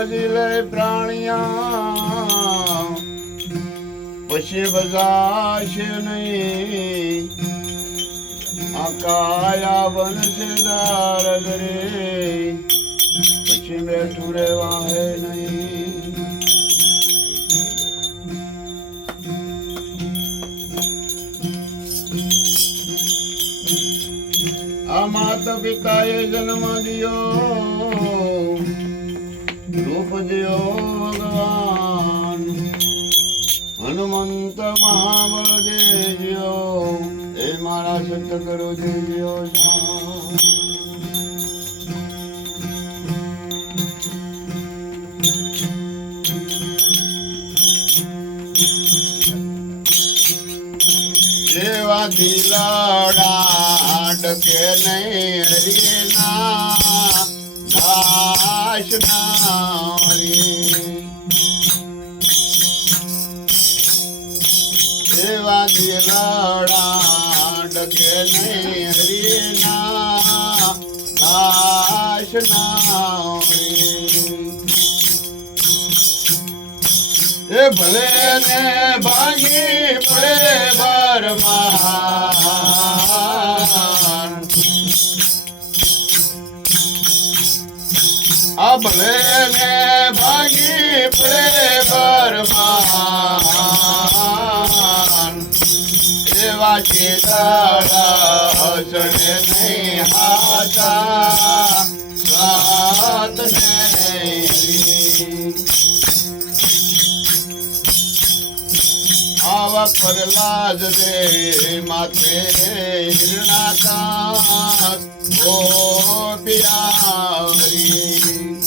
ભજી લે પ્રાણિયા પછી બજાશે નહીં આ કાયા બનશે દારદ રે પછી બેઠું રેવા હે નહીં આ માતા પિતાએ જન્મ દિયો રૂપ દિયો ભગવાન હનુમંત મહાબળ દેવ્યો એ મારા સતગુરુ દેવ્યો એવા દિલડા ડકે નહીં હરિના દાસ એવા દિલડા ડકે નહીં હરિના દાસ એ ભલે ને ભાગી પડે બરમાન આ ભલે ને ભાગી પડે બરમાન એવા ચેતાડા ચડે નહીં હાથા રાત ને આવા પ્રહલાદ રે માથે હિરણાકા ગોપિયારી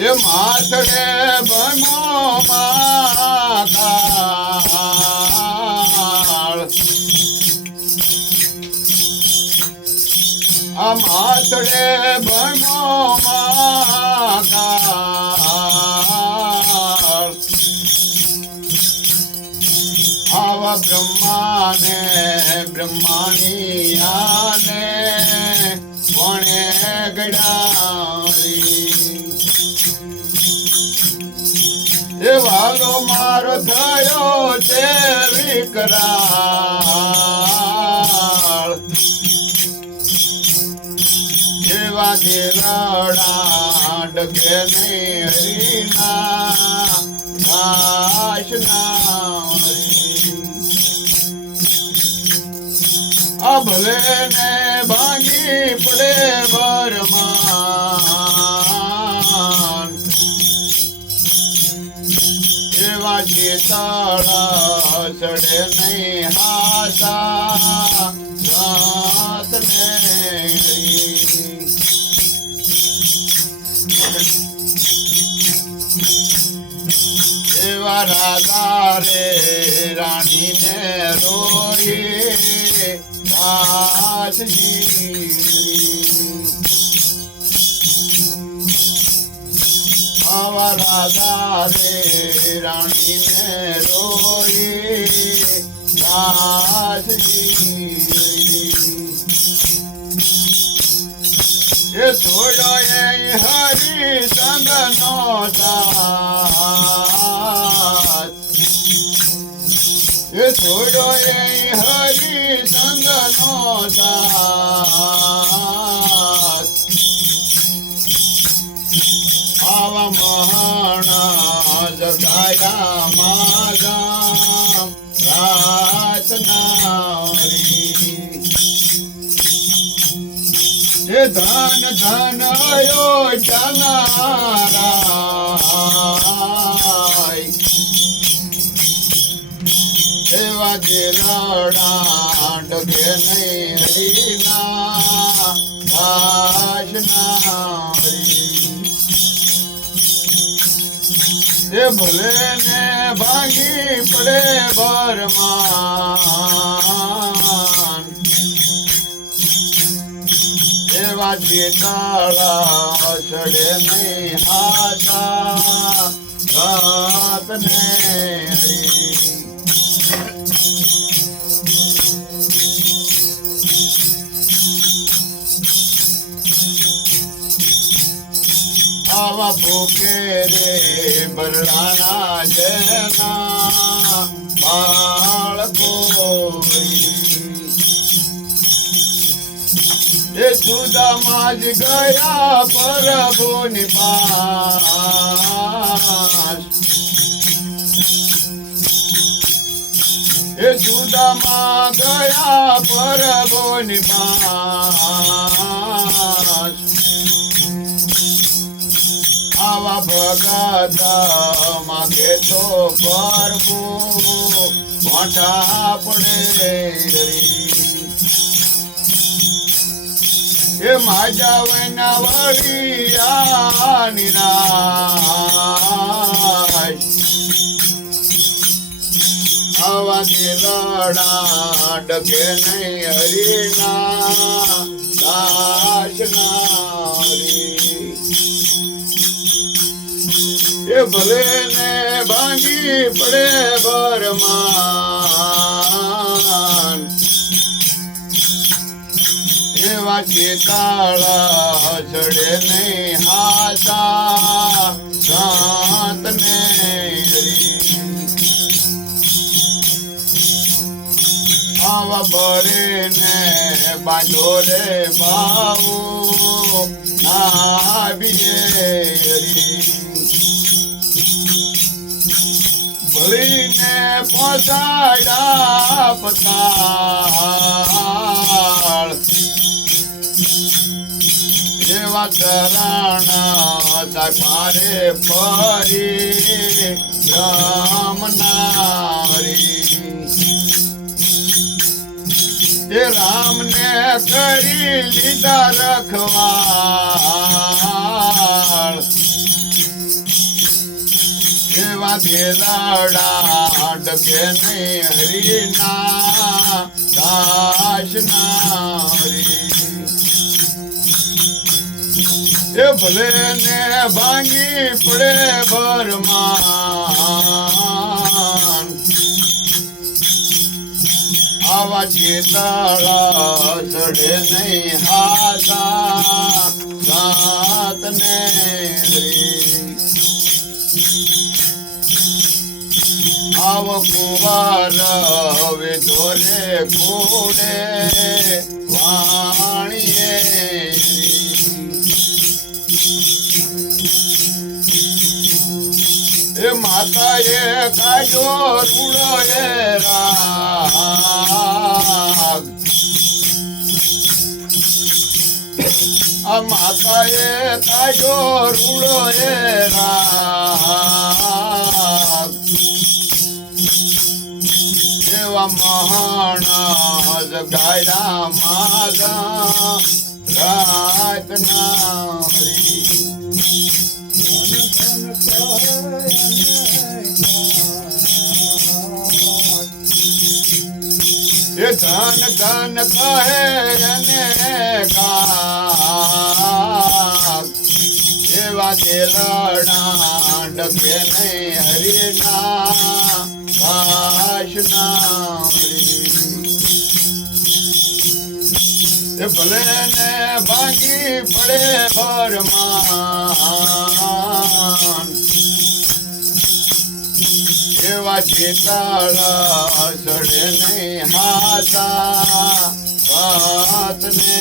એ માથડે બનો માતાળ આ માથડે બનો માતાળ આવા બ્રહ્માને બ્રહ્માણીયાને વણે ગડારી એ વાલો મારો થયો છે વિકરાળ એવા દિલડા ડગે નહીં હરિના દાસના આ ભલે ને ભાંગી પડે બરમાન એવા ચેતાળા ચડે નહીં હાસા રાત ને એવા રાધા રે રાણી ને રોહી દાસજી આવા રાધા રે રાણી ને રોહી દાસજી એ થોડો એ હરિ સંગ નો સાથ એ થોડો એ હરિ સંગ નો સાથ આવા મહાણા જગાયા માગા રાતનારી એ ધન ધન યોજનારાય એવા દિલડા ડગે નહીં હરિના દાસનારી એ ભલે ને ભાંગી પડે બરમાન એવા ચેતાળા ચડે નહીં હાથા રાત ને ભૂકે રે બરડાના જેના બાળકો એ સુદામા જ ગયા પ્રભુની પાસ એ સુદામા ગયા પ્રભુની પાસ આવા ભગત માગે તો પ્રભુ મોઢા પડે એ માજા વૈના વળિયા નિરાશ આવા દિલડા ડગે નહીં હરિના દાસ નારી એ ભલે ને ભાંગી પડે બરમાન એવા ચેતાળા ચડે નહીં હાસા સાત ને આવા બળે ને બાંધો રે બાબુ ના બીજે ભલીને પહોંચાડ્યા પતાળ એવા ચરણ તારે ફરી રામનારી એ રામને કરી લીધા રખવાળ એવા દેલાડા ડગે નહીં હરિના દાસ નારી એ ભલે ને ભાંગી પડે ભરમાન આવા ચેતાળા ચડે નહીં હાસા સાત ને આવ કુંવાર વિધો રે કોડે વાણીએ એ માતાએ કાઢ્યો રૂડો એ રાગ આ માતાએ કાઢ્યો રૂડો એ રાગ એવા મહાણા જગાયા માગા રાત નારી એ ધન ધન કહે અને કાક એવા દેલડા ડગે નહીં હરિના દાસ નારી એ ભલે ને ભાંગી પડે ભરમાન એવા ચેતાળા ચડે નહીં હાસા વાત ને